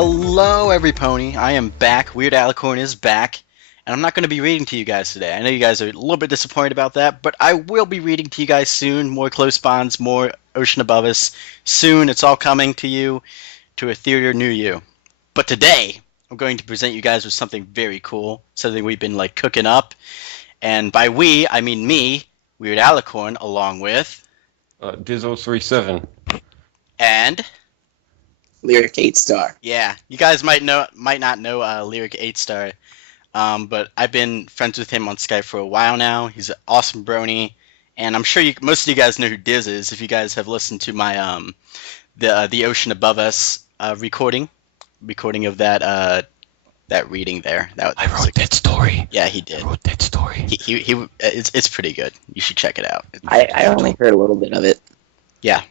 Hello, every pony. I am back. Weird Alicorn is back, and I'm not going to be reading to you guys today. I know you guys are a little bit disappointed about that, but I will be reading to you guys soon. More Close Bonds, more Ocean Above Us. Soon, it's all coming to you, to a theater near you. But today, I'm going to present you guys with something very cool, something we've been cooking up. And by we, I mean me, Weird Alicorn, along with Dizzo37. and Lyric Eightstar. Yeah, you guys might not know Lyric Eightstar, but I've been friends with him on Skype for a while now. He's an awesome brony, and I'm sure most of you guys know who Diz is if you guys have listened to my the Ocean Above Us recording of that reading there. I wrote that story. Yeah, he did. I wrote that story. It's pretty good. You should check it out. I only heard a little bit of it. Yeah.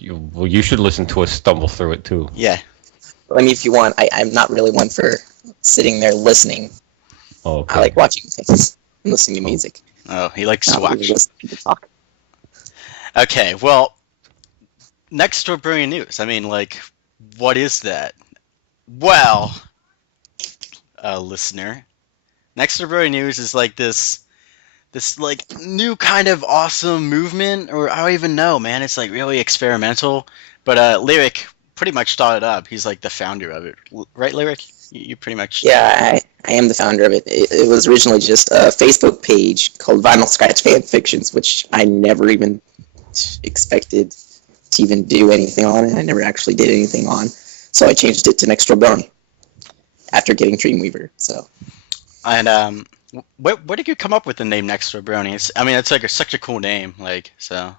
You should listen to us stumble through it too. Yeah. I mean, if you want, I'm not really one for sitting there listening. Oh, okay. I like watching things and listening to music. Oh, he likes to Not watch. really listening to talk. Okay, well, NextDoorBrony news. I mean, what is that? Well, listener, NextDoorBrony news is this new kind of awesome movement, or I don't even know, man. It's really experimental. But Lyric pretty much started up. He's the founder of it, right, Lyric? You pretty much. Yeah, I am the founder of it. It was originally just a Facebook page called Vinyl Scratch FimFictions, which I never even expected to even do anything on it. I never actually did anything on. So I changed it to NextDoorBrony after getting Dreamweaver. So. And where did you come up with the name NextDoorBrony? It's such a cool name, so.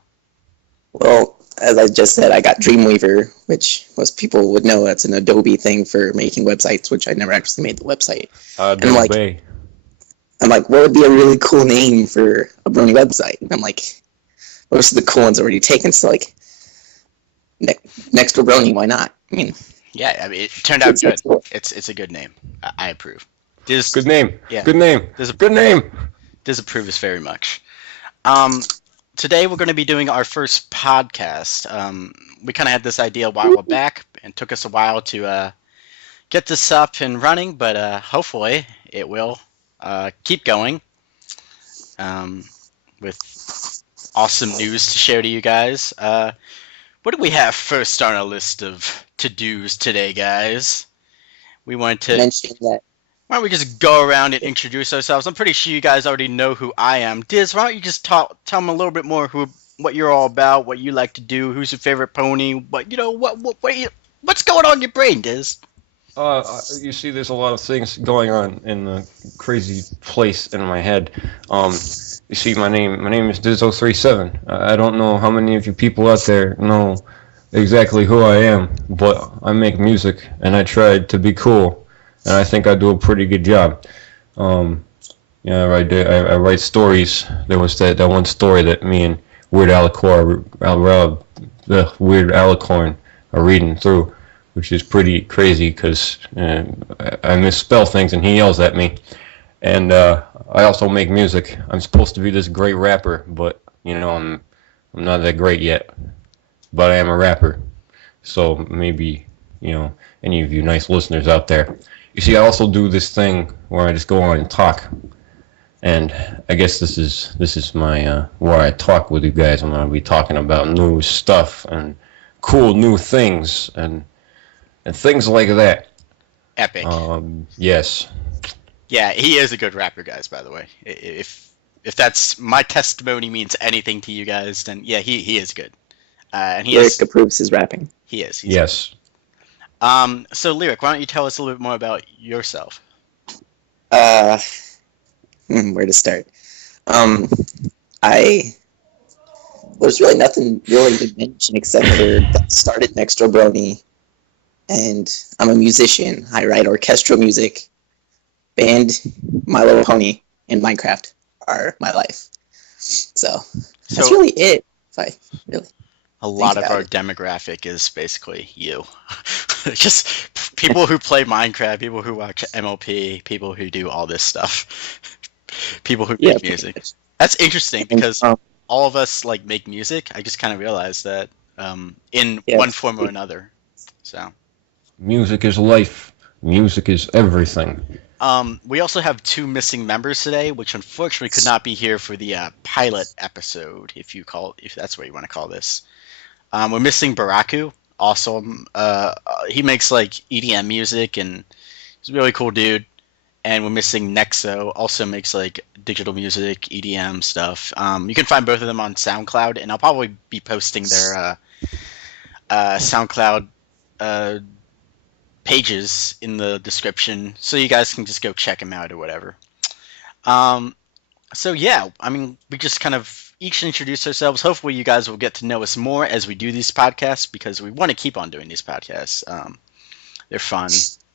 Well, as I just said, I got Dreamweaver, which most people would know that's an Adobe thing for making websites, which I never actually made the website. Adobe. I'm like, what would be a really cool name for a Brony website? And I'm like, most of the cool ones already taken, so NextDoorBrony, why not? Yeah, it turned out good. It's a good name. I approve. Good name. Yeah. Good name. Good name. Disapproves very much. Today we're going to be doing our first podcast. We kind of had this idea a while back, and took us a while to get this up and running, but hopefully it will keep going with awesome news to share to you guys. What do we have first on our list of to-dos today, guys? We want to mention that. Why don't we just go around and introduce ourselves? I'm pretty sure you guys already know who I am. Diz, why don't you just tell them a little bit more what you're all about, what you like to do, who's your favorite pony, what's going on in your brain, Diz? You see, there's a lot of things going on in the crazy place in my head. You see, my name is Dizzo37. I don't know how many of you people out there know exactly who I am, but I make music and I try to be cool. And I think I do a pretty good job. I write stories. There was that one story that me and Weird Alicorn are reading through, which is pretty crazy because I misspell things and he yells at me. And I also make music. I'm supposed to be this great rapper, but I'm not that great yet. But I am a rapper. So maybe any of you nice listeners out there. You see, I also do this thing where I just go on and talk, and I guess this is my where I talk with you guys. I'm gonna be talking about new stuff and cool new things and things like that. Epic. Yes. Yeah, he is a good rapper, guys. By the way, if that's my testimony means anything to you guys, then yeah, he is good. And Lyric approves his rapping. He is. Yes. So Lyric, why don't you tell us a little bit more about yourself? Where to start? There's really nothing really to mention except that I started NextDoorBrony, and I'm a musician. I write orchestral music, band, My Little Pony, and Minecraft are my life. So that's really it. A lot of our demographic is basically you. Just people who play Minecraft, people who watch MLP, people who do all this stuff. People who make music. That's interesting because all of us make music. I just kind of realized that in one form or another. So Music is life. Music is everything. We also have 2 missing members today, which unfortunately could not be here for the pilot episode, if that's what you want to call this. We're missing Burakku. Awesome. He makes like EDM music, and he's a really cool dude. And we're missing Nexo. Also makes like digital music, EDM stuff. You can find both of them on SoundCloud, and I'll probably be posting their SoundCloud pages in the description, so you guys can just go check them out or whatever. So yeah, I mean, we just kind of each introduce ourselves. Hopefully you guys will get to know us more as we do these podcasts, because we want to keep on doing these podcasts. They're fun.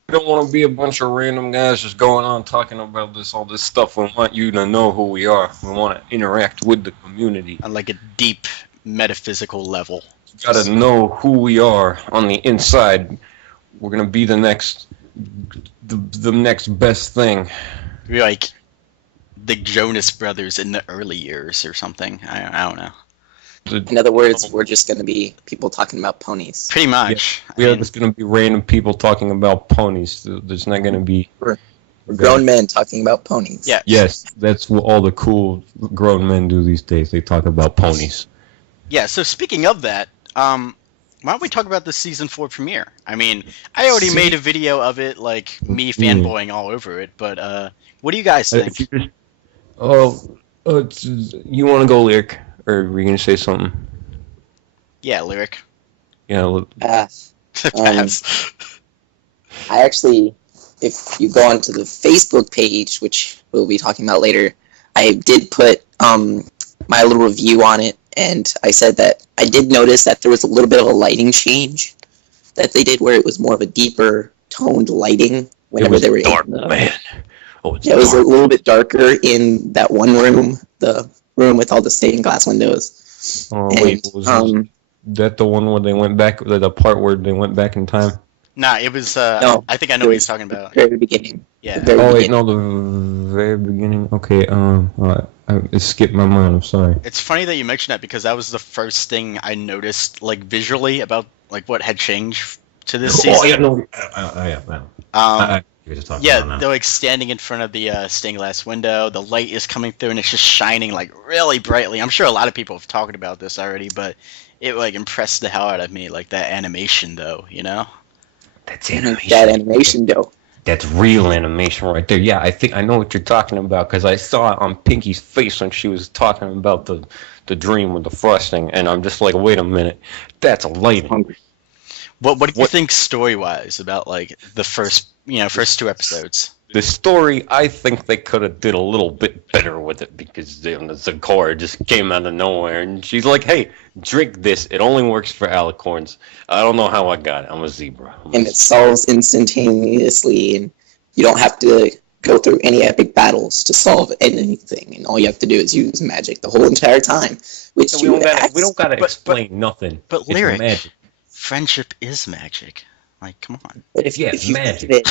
We don't want to be a bunch of random guys just going on talking about all this stuff. We want you to know who we are. We want to interact with the community. On like a deep metaphysical level. You gotta know who we are on the inside. We're gonna be the next best thing. We're like the Jonas Brothers in the early years or something. I don't know. In other words, we're just going to be people talking about ponies. Pretty much. Yeah, we are just gonna be random people talking about ponies. There's not gonna be We're grown men talking about ponies. Yeah. Yes, that's what all the cool grown men do these days. They talk about ponies. Yeah, so speaking of that, why don't we talk about the season 4 premiere? I mean, I already made a video of it, like me fanboying all over it, but what do you guys think? You want to go, Lyric, or were you gonna say something? Yeah, Lyric. Yeah. Pass. Pass. I actually, if you go onto the Facebook page, which we'll be talking about later, I did put my little review on it, and I said that I did notice that there was a little bit of a lighting change that they did, where it was more of a deeper toned lighting whenever they were dark, in the, man. it was a little bit darker in that one room, the room with all the stained glass windows. Oh, And, wait, was that the one where they went back, the part where they went back in time? Nah, it was, No, I think I know what he's talking about. very beginning. Yeah. The very Oh, wait, beginning. no, the very beginning. Okay, it skipped my mind, I'm sorry. It's funny that you mentioned that, because that was the first thing I noticed, like, visually about, like, what had changed to this season. Oh, yeah, no, you're just talking about now. They're like standing in front of the stained glass window. The light is coming through, and it's just shining like really brightly. I'm sure a lot of people have talked about this already, but it like impressed the hell out of me. Like that animation, though, you know. That's animation. That animation, though. That's real animation right there. Yeah, I think I know what you're talking about, because I saw it on Pinky's face when she was talking about the dream with the frosting, and I'm just like, wait a minute, that's lighting. What do you think story-wise about like the first 2 episodes? The story, I think they could have did a little bit better with it, because the Zakora just came out of nowhere, and she's like, hey, drink this. It only works for Alicorns. I don't know how I got it. I'm a zebra. And it solves instantaneously, and you don't have to go through any epic battles to solve anything, and all you have to do is use magic the whole entire time. Which we don't gotta explain nothing. But It's Lyric, magic. friendship is magic. Like, come on. But if you magic.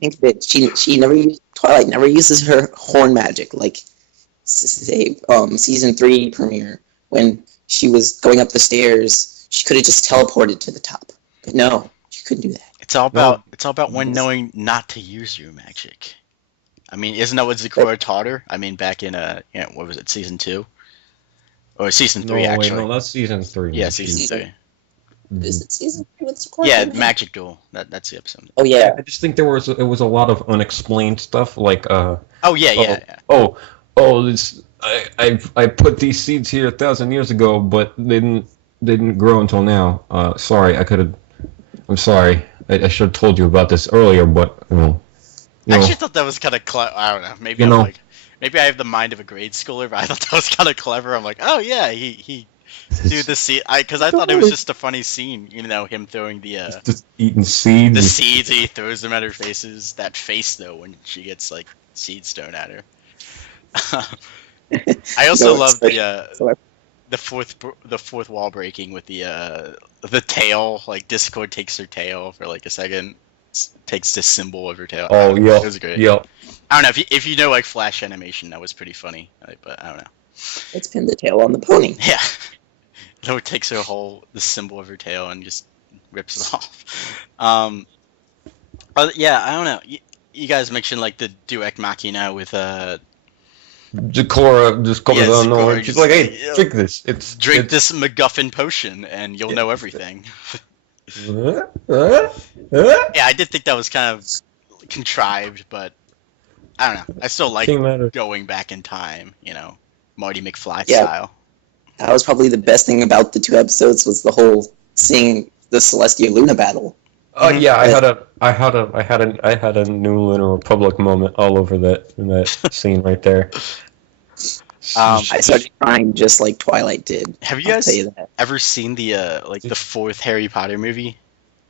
think that she never Twilight never uses her horn magic, like say season 3 premiere, when she was going up the stairs, she could have just teleported to the top. But no, she couldn't do that. It's all about when knowing not to use your magic. I mean, isn't that what Zakora taught her? I mean, back in what was it, season 2? Or season 3, actually. Wait, no, that's season 3. Yeah, season 3. Is it season 3 with Zakora? Yeah, Magic Duel. That's the episode. Oh yeah. I just think it was a lot of unexplained stuff, like this I put these seeds here 1,000 years ago, but they didn't grow until now. Sorry, I'm sorry. I should have told you about this earlier, but I actually thought that was kind of clever. I don't know. Maybe maybe I have the mind of a grade schooler, but I thought that was kind of clever. I'm like, oh yeah, he do the seed. Because I thought it was just a funny scene, him throwing the just eating seeds. The seeds, he throws them at her faces. That face though, when she gets like seeds thrown at her. I also love the fourth wall breaking with the tail. Like Discord takes her tail for like a second, takes the symbol of her tail. Oh yeah, it was great. Yeah. I don't know if you know like Flash animation, that was pretty funny. But I don't know. Let's pin the tail on the pony. Yeah. So it takes the symbol of her tail and just rips it off. Yeah, I don't know. You guys mentioned like the Duet Machina with Zecora just comes out of nowhere. Zecora She's like, "Hey, just- drink this. drink this MacGuffin potion and you'll know everything. Yeah, Yeah, I did think that was kind of contrived, but I don't know. I still like going back in time, you know, Marty McFly style. That was probably the best thing about the 2 episodes was the whole seeing the Celestia Luna battle. Oh yeah, I had a new Lunar Republic moment all over that scene right there. I started crying just like Twilight did. Have you guys ever seen the the 4th Harry Potter movie?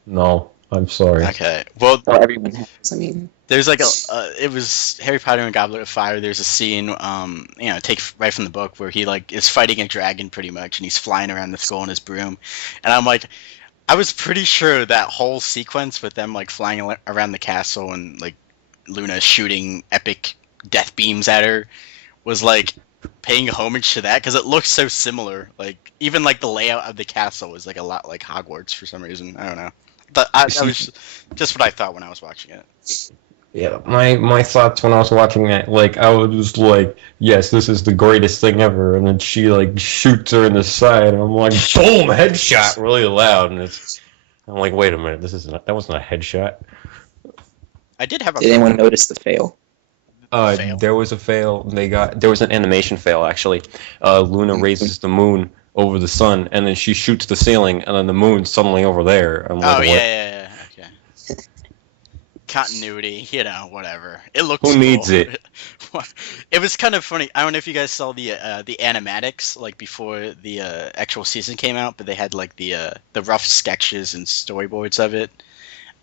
No, I'm sorry. Okay, well, everyone has. I mean, there's like it was Harry Potter and Goblet of Fire. There's a scene, take right from the book where he like is fighting a dragon pretty much, and he's flying around the skull in his broom, and I'm like, I was pretty sure that whole sequence with them like flying around the castle and like Luna shooting epic death beams at her was like paying homage to that because it looks so similar. Like even like the layout of the castle was like a lot like Hogwarts for some reason. I don't know. But that was just what I thought when I was watching it. Yeah, my thoughts when I was watching it, like I was like, yes, this is the greatest thing ever, and then she like shoots her in the side, and I'm like, boom, headshot, really loud, and I'm like, wait a minute, that wasn't a headshot. Did anyone notice the fail? There was a fail. There was an animation fail actually. Luna raises the moon over the sun, and then she shoots the ceiling, and then the moon's suddenly over there. I'm like, yeah. Okay. Continuity, whatever. It looks Who cool. needs it? It was kind of funny. I don't know if you guys saw the animatics like before the actual season came out, but they had like the rough sketches and storyboards of it.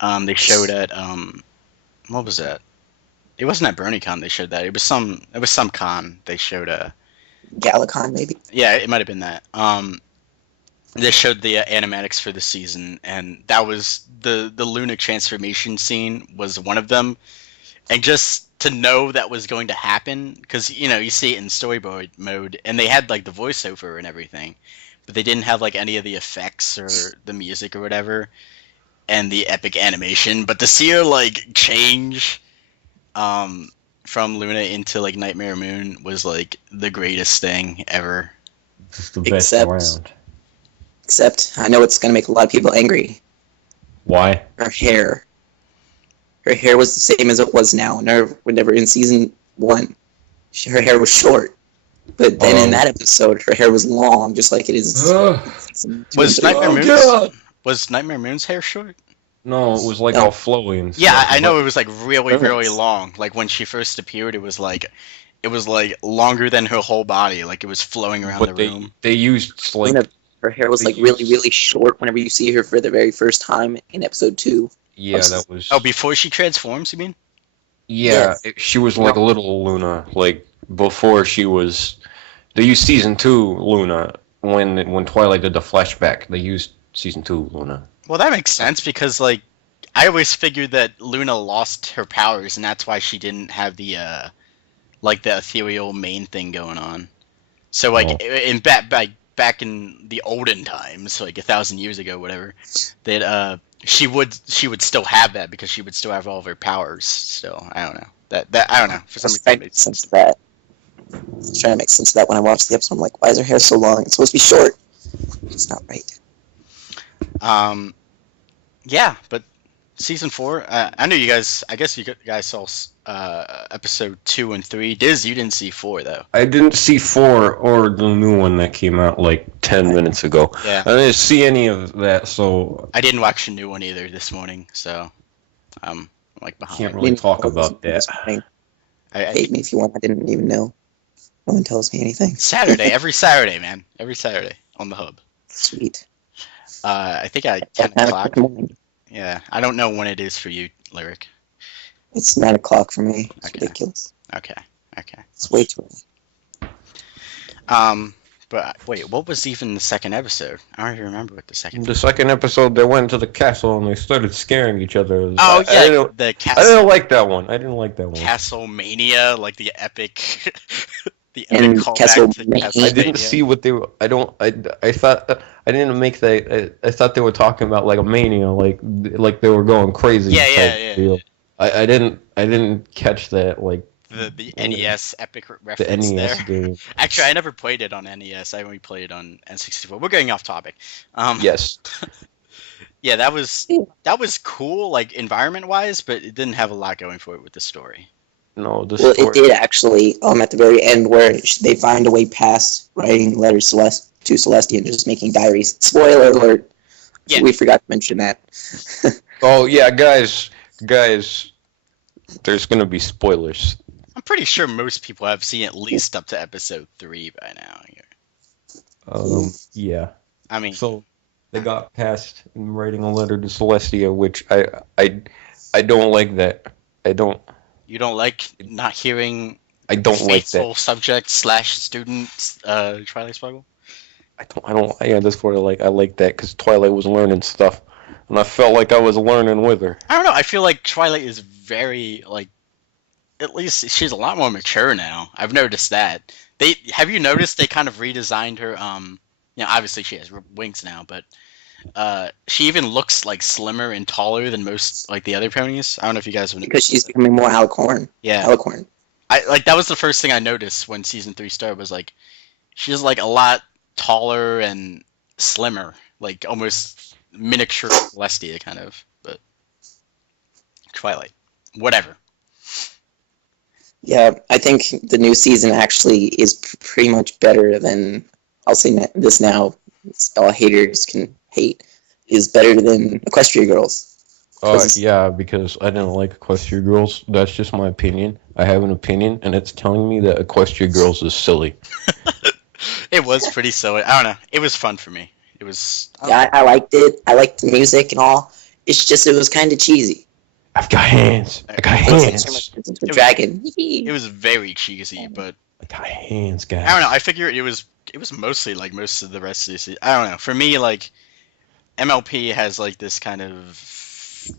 They showed at what was that? It wasn't at BronyCon they showed that. It was some con they showed Galicon maybe. Yeah, it might have been that. They showed the animatics for the season, and that was the Luna transformation scene was one of them. And just to know that was going to happen, because you see it in storyboard mode, and they had like the voiceover and everything, but they didn't have like any of the effects or the music or whatever, and the epic animation. But to see her like change, from Luna into like Nightmare Moon was like the greatest thing ever. It's the best around. Except, I know it's going to make a lot of people angry. Why? Her hair. Her hair was the same as it was now. Whenever in season 1, her hair was short. But then in that episode, her hair was long, just like it is. Was Nightmare Moon's hair short? No, it was like all flowy and stuff. Yeah, I know it was like really, really long. Like when she first appeared, it was like longer than her whole body. Like it was flowing around the room. They used like... Her hair was like really, really short whenever you see her for the very first time in episode 2. Yeah, that was... Oh, before she transforms, you mean? Yeah, yes. She was like a little Luna. Like, before she was... They used Season 2 Luna when Twilight did the flashback. They used Season 2 Luna. Well, that makes sense because, like, I always figured that Luna lost her powers, and that's why she didn't have the ethereal main thing going on. So, like, back in the olden times, like 1,000 years ago, whatever, that she would still have that because she would still have all of her powers. Still, I don't know. That I don't know. For some reason, that makes sense of that. I was trying to make sense of that when I watched the episode. I'm like, why is her hair so long? It's supposed to be short. It's not right. Yeah, but season 4. I know you guys. I guess you guys saw episode 2 and 3. Diz, you didn't see 4 though. I didn't see 4 or the new one that came out like 10 minutes ago. Yeah. I didn't see any of that, so I didn't watch the new one either this morning. So I'm like behind. Can't really talk about that. Hate me if you want. I didn't even know. No one tells me anything. Saturday, every Saturday, man. Every Saturday on the hub. Sweet. I think at 10 o'clock. Yeah, I don't know when it is for you, Lyric. It's 9 o'clock for me. It's ridiculous. Okay. It's way too early. But wait, what was even the second episode? I don't even remember what the second. The second episode, they went to the castle and they started scaring each other. Oh yeah, the castle. I didn't like that one. Castle Mania, like the epic. The And callback Castle to Maine. I didn't Castlevania. see what they were. I thought I didn't make that. I thought they were talking about like a mania, like they were going crazy. Yeah, type yeah. deal. I didn't catch that like The NES epic the reference NES there. game. Actually, I never played it on NES. I only played it on N64. We're getting off topic. Yes. Yeah, that was cool, like environment wise, but it didn't have a lot going for it with the story. No, the Well, story. it did actually. At the very end, where they find a way past writing letters to Celestia and just making diaries. Spoiler alert. Yeah. We forgot to mention that. Oh yeah, guys, there's gonna be spoilers. I'm pretty sure most people have seen at least up to episode 3 by now. Yeah. I mean, So they got past writing a letter to Celestia, which I don't like that. you don't like not hearing I don't like faithful that. subject / student Twilight Sparkle? I don't. Yeah, that's what I like that because Twilight was learning stuff, and I felt like I was learning with her. I don't know. I feel like Twilight is very like, at least she's a lot more mature now. I've noticed that. Have you noticed they kind of redesigned her? Obviously she has wings now, but she even looks like slimmer and taller than most like the other ponies. I don't know if you guys have noticed. Because she's becoming more Alicorn. Yeah. Alicorn. That was the first thing I noticed when season 3 started, was like she's like a lot taller and slimmer, like almost miniature Celestia kind of. But Twilight, whatever. Yeah, I think the new season actually is pretty much better than, I'll say this now, all haters can hate, is better than Equestria Girls. Yeah, because I didn't like Equestria Girls. That's just my opinion. I have an opinion, and it's telling me that Equestria Girls is silly. It was pretty silly. I don't know. It was fun for me. It was. Yeah, I liked it. I liked the music and all. It's just, it was kind of cheesy. I've got hands. I got hands. It's a dragon. It was very cheesy, but I got hands, guys. I don't know. I figure it was mostly like most of the rest of the season. I don't know. For me, like MLP has like this kind of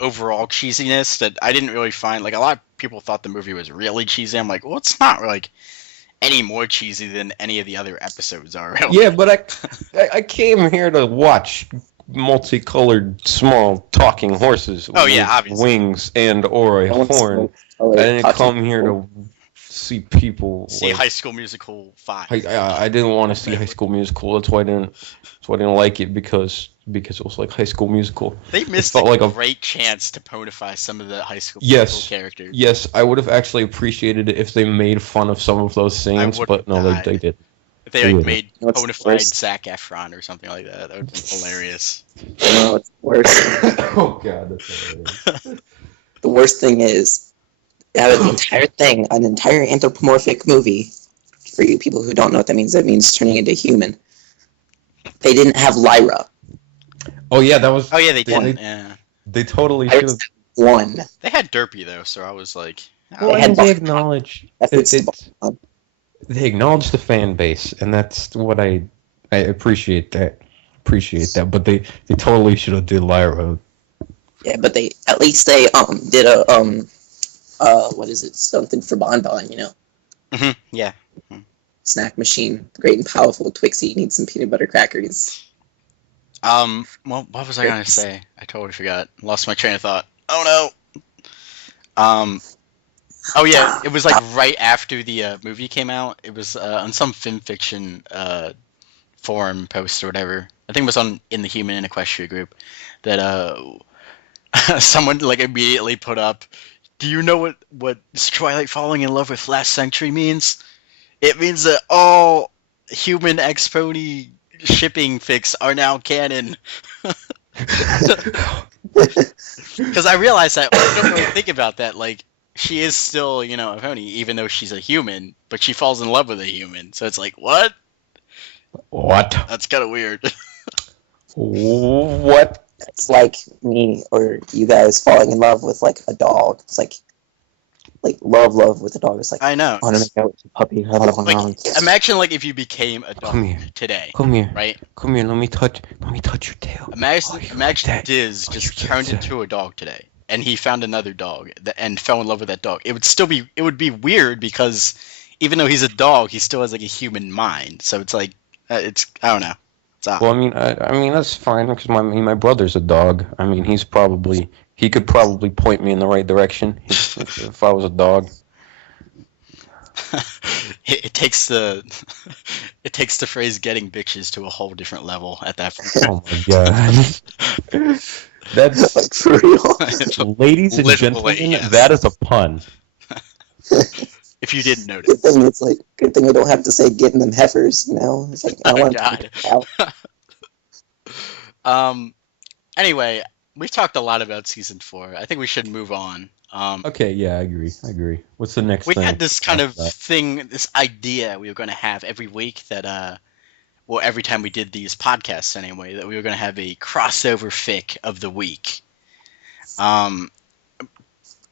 overall cheesiness that I didn't really find. Like a lot of people thought the movie was really cheesy. I'm like, well, it's not like any more cheesy than any of the other episodes are. Really. Yeah, but I came here to watch multicolored small talking horses Oh, yeah, with obviously. wings and or a horn. I didn't come here to see people See like, High School Musical 5. I didn't want to see High School Musical. That's why I didn't like it because it was like High School Musical. They missed felt a like a- great chance to ponify some of the High School Yes. Musical characters. Yes, I would have actually appreciated it if they made fun of some of those scenes, would've but no, died. they did. If they like Yeah. made What's bona fide worse? Zac Efron or something like that, that would be hilarious. No, it's worse. Oh god, that's hilarious. The worst thing is, out of the entire thing, an entire anthropomorphic movie, for you people who don't know what that means turning into human. They didn't have Lyra. Oh yeah, that was. Oh yeah, they They- did. Yeah, They totally should have. One. they had Derpy though, so I was like, Well, They had they Buck- acknowledge That's they acknowledge the fan base, and that's what I appreciate that. But they totally should have did Lyra. Yeah, but they at least they did a what is it, something for Bonbon, yeah. snack machine, great and powerful. Twixie needs some peanut butter crackers. Well, what was I gonna say? I totally forgot. Lost my train of thought. Oh no. Oh yeah, it was like right after the movie came out. It was on some FimFiction forum post or whatever. I think it was in the Human and Equestria group that someone like immediately put up. Do you know what Twilight falling in love with last century means? It means that all human X pony shipping fics are now canon. Because I realized that I don't really think about that. Like, she is still, a pony, even though she's a human, but she falls in love with a human. So it's like, what? What? That's kind of weird. What? It's like me or you guys falling in love with like a dog. It's like love with a dog. It's like I know. I want to make out with a puppy. I don't know. Like, imagine like if you became a dog Come here. today, Come here. right? Come here. Let me touch your tail. Imagine, you imagine like that? Diz Oh, just you turned like that? into a dog today, and he found another dog and fell in love with that dog. It would be weird because even though he's a dog, he still has like a human mind. So it's like it's I don't know. It's odd. Well, I mean that's fine because my brother's a dog. I mean, he could probably point me in the right direction if I was a dog. It takes the it takes the phrase "getting bitches" to a whole different level at that point. Oh my god. That's Like, for real. ladies and Literally, gentlemen, yes. that is a pun. If you didn't notice. Good thing it's like, good thing we don't have to say getting them heifers, you know? It's like, I Oh, want God. to Um. Anyway, we've talked a lot about season 4. I think we should move on. Okay, yeah, I agree. What's the next We thing? had this kind of About? thing, this idea we were going to have every week that, well, every time we did these podcasts anyway, that we were going to have a crossover fic of the week.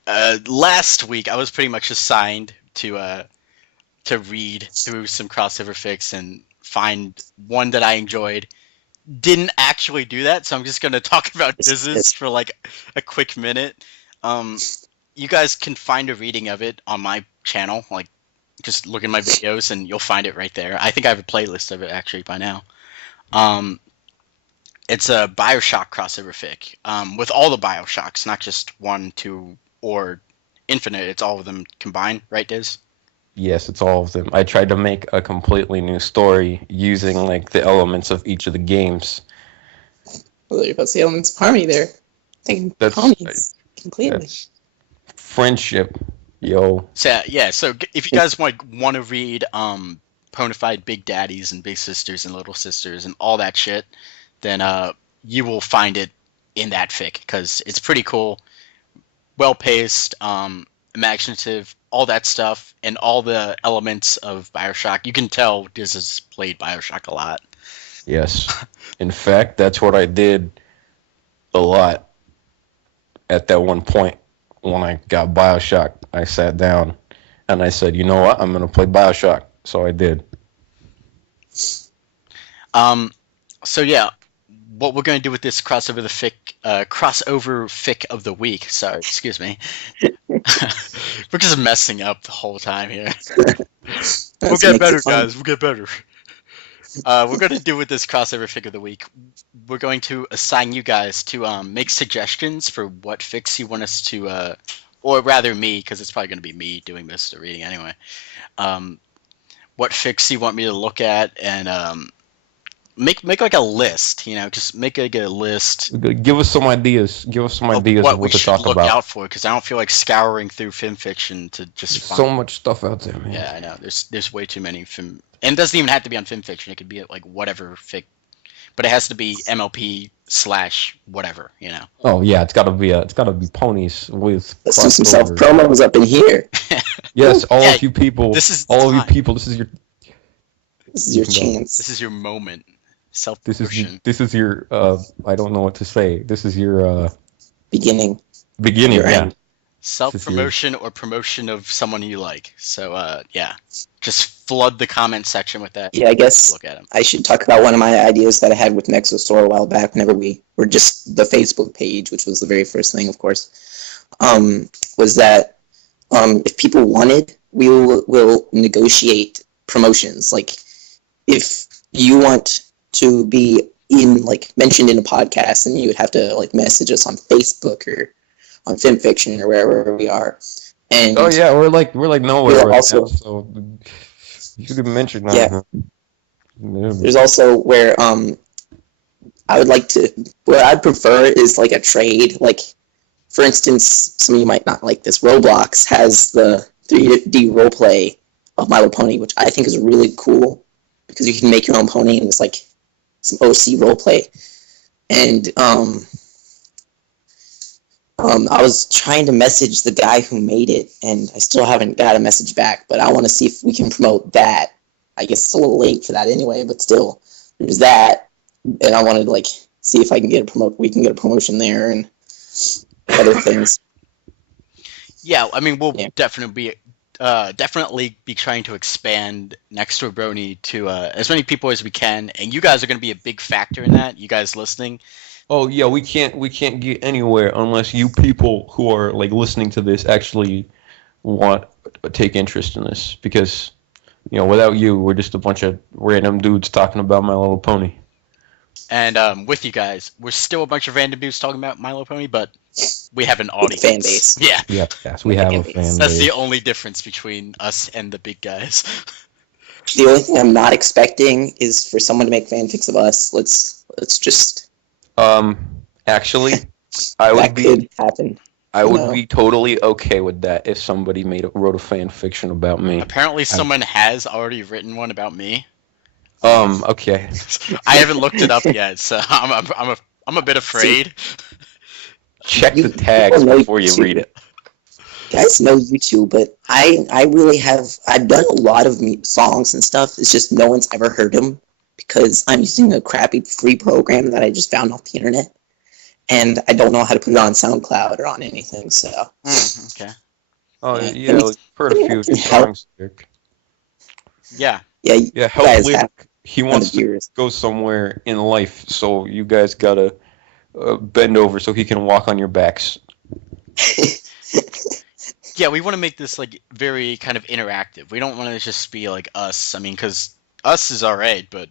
Last week I was pretty much assigned to read through some crossover fics and find one that I enjoyed. Didn't actually do that, so I'm just going to talk about business for like a quick minute. You guys can find a reading of it on my channel. Like, just look at my videos and you'll find it right there. I think I have a playlist of it actually by now. It's a BioShock crossover fic with all the BioShocks, not just 1, 2, or Infinite. It's all of them combined, right, Diz? Yes, it's all of them. I tried to make a completely new story using like the elements of each of the games. Well, you're about to say elements of harmony there. Thinking That's- harmonies completely. That's friendship, yo. So yeah, so if you guys want to read Ponafide Big Daddies and Big Sisters and Little Sisters and all that shit, then you will find it in that fic because it's pretty cool, well paced, imaginative, all that stuff, and all the elements of BioShock. You can tell Diz has played BioShock a lot. Yes. In fact, that's what I did a lot at that one point when I got BioShock. I sat down and I said, you know what? I'm going to play BioShock. So I did. So yeah, what we're going to do with this crossover fic of the week. Sorry, excuse me. We're just messing up the whole time here. We'll get better, guys. We'll get better. We're going to do with this crossover fic of the week. We're going to assign you guys to make suggestions for what fics you want us to, or rather me, because it's probably going to be me doing most of the reading anyway. What fics you want me to look at, and make like a list. You know, just make like a list. Give us some ideas. Give us some ideas of what to talk look about. out for, because I don't feel like scouring through FimFiction to just There's find. so much stuff out there, man. Yeah, I know. There's way too many film, and it doesn't even have to be on FimFiction. It could be at like whatever fic, but it has to be MLP / whatever. You know. Oh yeah, it's gotta be ponies with. Let's do some crossover. self promos up in here. Yes, all Yeah, of you people. this is all of you time. people. This is your. This is your You can go. chance. This is your moment. Self This is promotion. this is your. I don't know what to say. This is your Beginning. beginning. Your Yeah. end. Self promotion or promotion of someone you like. So yeah, just flood the comment section with that. Yeah, I guess Look at them. I should talk about one of my ideas that I had with Nexosaur a while back whenever we were just the Facebook page, which was the very first thing, of course, was that if people wanted, we'll negotiate promotions. Like, if you want to be mentioned in a podcast, and you would have to like message us on Facebook or on FimFiction or wherever we are. And Oh yeah, we're like nowhere We'll right also- now, so you could mention that. Yeah. there's also where I would like to, what I'd prefer is like a trade. Like, for instance, some of you might not like this, Roblox has the 3D roleplay of My Little Pony, which I think is really cool because you can make your own pony and it's like some OC roleplay. And I was trying to message the guy who made it, and I still haven't got a message back, but I want to see if we can promote that. I guess it's a little late for that anyway, but still, there's that. And I wanted to like see if I can get we can get a promotion there and other things. Yeah, I mean, we'll Yeah. definitely be trying to expand NextDoorBrony to as many people as we can, and you guys are going to be a big factor in that. You guys listening. Oh yeah, we can't get anywhere unless you people who are like listening to this actually take interest in this, because without you, we're just a bunch of random dudes talking about My Little Pony. And with you guys, we're still a bunch of random dudes talking about My Little Pony, but we have an audience. Fan base. Yeah. Yes, we have a fan base. That's the only difference between us and the big guys. The only thing I'm not expecting is for someone to make fanfics of us. Let's just. Actually, I would could happen. I would be totally okay with that if somebody wrote a fan fiction about me. Apparently, someone has already written one about me. Okay. I haven't looked it up yet, so I'm a bit afraid. Check the tags before you read it. You guys know YouTube, but I really have. I've done a lot of songs and stuff. It's just no one's ever heard them because I'm using a crappy free program that I just found off the internet, and I don't know how to put it on SoundCloud or on anything. So. Okay. Oh yeah, I've heard a few of your songs. Yeah. Yeah. Help Luke. He wants to go somewhere in life, so you guys gotta bend over so he can walk on your backs. Yeah, we want to make this like very kind of interactive. We don't want to just be like us. I mean, because us is alright, but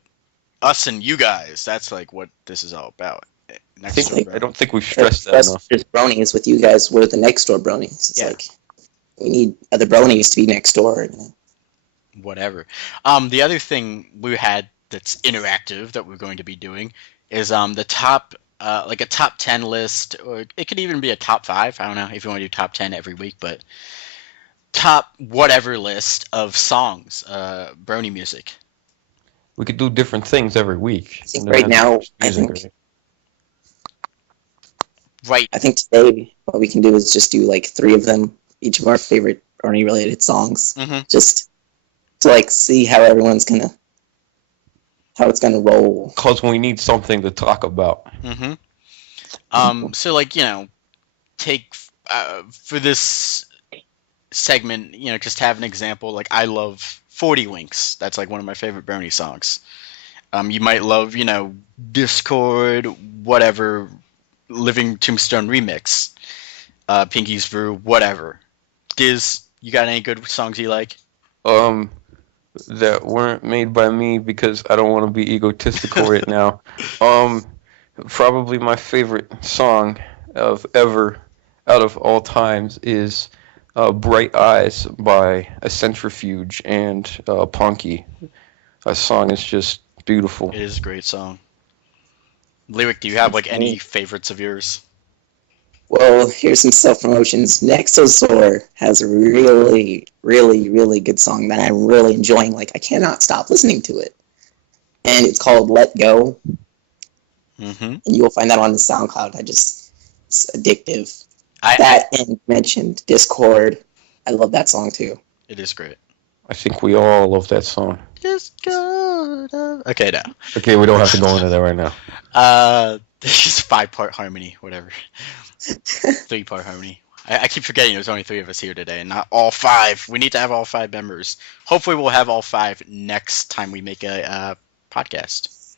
us and you guys—that's like what this is all about. I don't think we've stressed that enough. There's bronies with you guys. We're the next door bronies. It's like we need other bronies to be next door. Whatever. The other thing we had that's interactive that we're going to be doing is the top. Like a top 10 list, or it could even be a top 5. I don't know if you want to do top 10 every week, but top whatever list of songs, Brony music. We could do different things every week. I think right now, I think today what we can do is just do like 3 of them, each of our favorite Brony related songs, just to like see how everyone's how it's gonna roll. Because we need something to talk about. So like, take for this segment, just have an example. Like I love 40 Winks. That's like one of my favorite Brony songs. You might love, Discord, whatever, Living Tombstone Remix, Pinky's Brew, whatever. Diz, you got any good songs you like? That weren't made by me because I don't want to be egotistical right now. Probably my favorite song out of all times is Bright Eyes by A Centrifuge and Punky. That song is just beautiful. It is a great song. Lyric, do you have like any favorites of yours? Well, here's some self-promotions. Nexosaur has a really, really, really good song that I'm really enjoying. Like, I cannot stop listening to it. And it's called Let Go. And you'll find that on the SoundCloud. It's addictive. And mentioned Discord. I love that song, too. It is great. I think we all love that song. Discord. Okay, now. Okay, we don't have to go into that right now. It's just 5-part harmony, whatever. 3-part harmony. I keep forgetting there's only 3 of us here today, and not all 5. We need to have all 5 members. Hopefully, we'll have all 5 next time we make a podcast.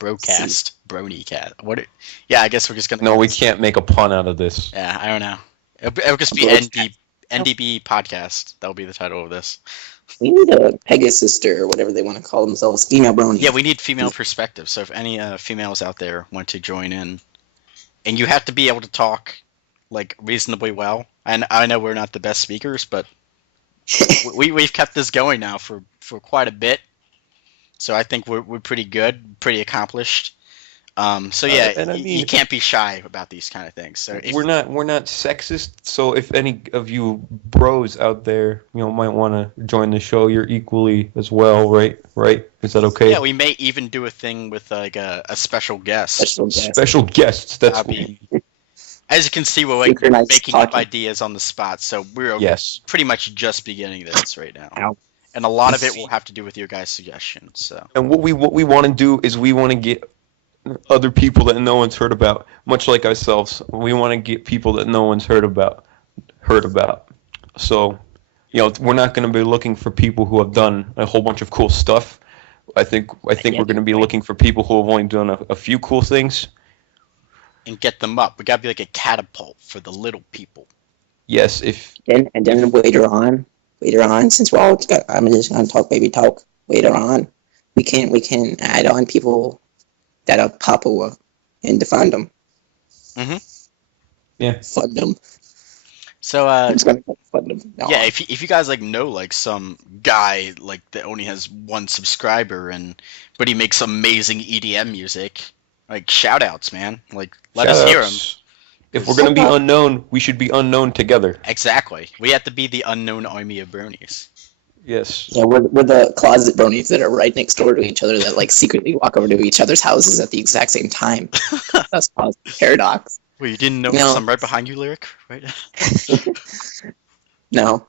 Broadcast, Bronycast. What? Yeah, I guess we're just gonna. No, we can't make a pun out of this. Yeah, I don't know. It'll just be NDB podcast. That'll be the title of this. We need a Pegasus or whatever they want to call themselves, female brony. Yeah, we need female perspective. So if any females out there want to join in, and you have to be able to talk like reasonably well. And I know we're not the best speakers, but we've kept this going now for quite a bit. So I think we're pretty good, pretty accomplished. So yeah, and I mean, you can't be shy about these kind of things. So we're not sexist. So if any of you bros out there, might want to join the show, you're equally as well, right? Is that okay? Yeah, we may even do a thing with like a special guest. Special guests. That's as you can see, we're like making up ideas on the spot. So we're pretty much just beginning this right now. And a lot of it will have to do with your guys' suggestions. So. And what we want to do is we want to get other people that no one's heard about, much like ourselves. We want to get people that no one's heard about. So, we're not going to be looking for people who have done a whole bunch of cool stuff. I think we're going to be looking for people who have only done a few cool things. And get them up. We got to be like a catapult for the little people. Yes, and then later on, later on, since we're all, I'm just gonna talk baby talk. Later on, we can add on people that are popular and defend them. Yeah. Fund them. So I'm just gonna fund them. No. yeah, if you guys like know like some guy like that only has 1 subscriber but he makes amazing EDM music, like shout outs, man. Like let us hear him. If we're gonna be unknown, we should be unknown together. Exactly. We have to be the unknown army of bronies. Yes. Yeah, we're the closet bronies that are right next door to each other that like secretly walk over to each other's houses at the exact same time. That's called paradox. Well, you didn't know No. I'm right behind you, Lyric, right? No.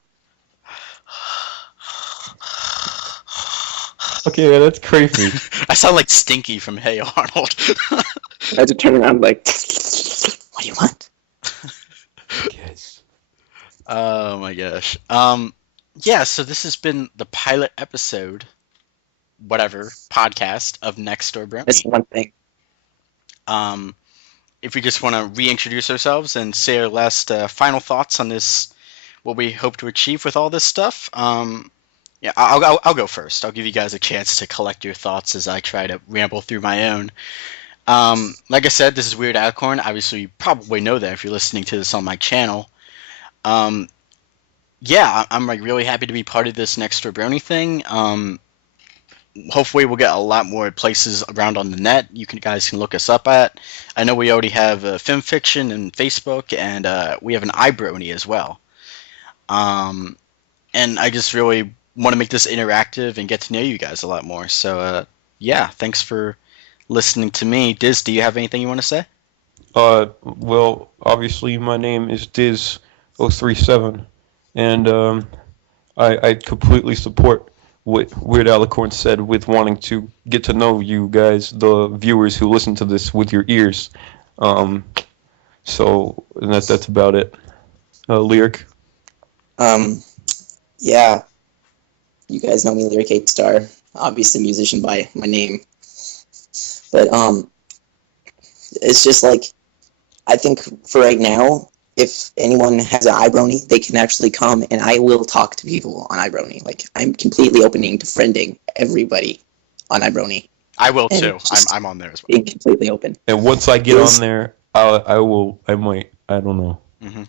Okay, yeah, that's crazy. I sound like Stinky from Hey Arnold. I had to turn around like, what do you want? Yes. Oh my gosh. Yeah, so this has been the pilot episode, podcast of NextDoorBrony. That's one thing. If we just want to reintroduce ourselves and say our last final thoughts on this, what we hope to achieve with all this stuff. Yeah, I'll go first. I'll give you guys a chance to collect your thoughts as I try to ramble through my own. Like I said, this is Weird Alicorn. Obviously, you probably know that if you're listening to this on my channel. Yeah, I'm like really happy to be part of this NextDoorBrony thing. Hopefully we'll get a lot more places around on the net you guys can look us up at. I know we already have FimFiction and Facebook, and we have an Ibrony as well. And I just really want to make this interactive and get to know you guys a lot more. So yeah, thanks for listening to me. Diz, do you have anything you want to say? Well, obviously my name is Diz037, and I completely support what Weird Alicorn said with wanting to get to know you guys, the viewers who listen to this with your ears. So that's about it. Lyric. Yeah. You guys know me, Lyric Eightstar. Obviously, musician by my name. But it's just like, I think for right now, if anyone has an Ibrony, they can actually come and I will talk to people on Ibrony. Like, I'm completely opening to friending everybody on Ibrony. I will And too. just I'm on there as well. Being completely open. And once I get on there, I might, I don't know. Mm-hmm.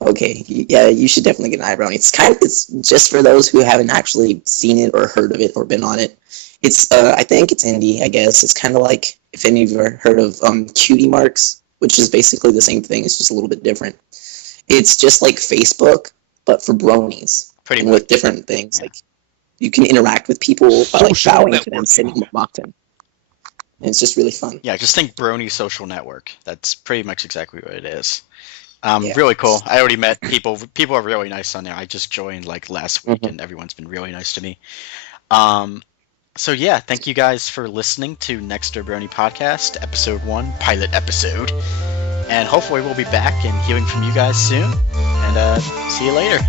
Okay, yeah, you should definitely get an Ibrony. It's just for those who haven't actually seen it or heard of it or been on it. It's I think it's indie, I guess. It's kind of like, if any of you have heard of Cutie Marks, which is basically the same thing. It's just a little bit different. It's just like Facebook, but for bronies. Pretty and much. with different things. Like, you can interact with people by like Social bowing to them, networking. sending them a And it's just really fun. Yeah, just think Brony Social Network. That's pretty much exactly what it is. Yeah. Really cool. I already met people. People are really nice on there. I just joined like last week, Mhm. and everyone's been really nice to me. So yeah, thank you guys for listening to NextDoorBrony Podcast, Episode 1, pilot episode. And hopefully we'll be back and hearing from you guys soon. And see you later.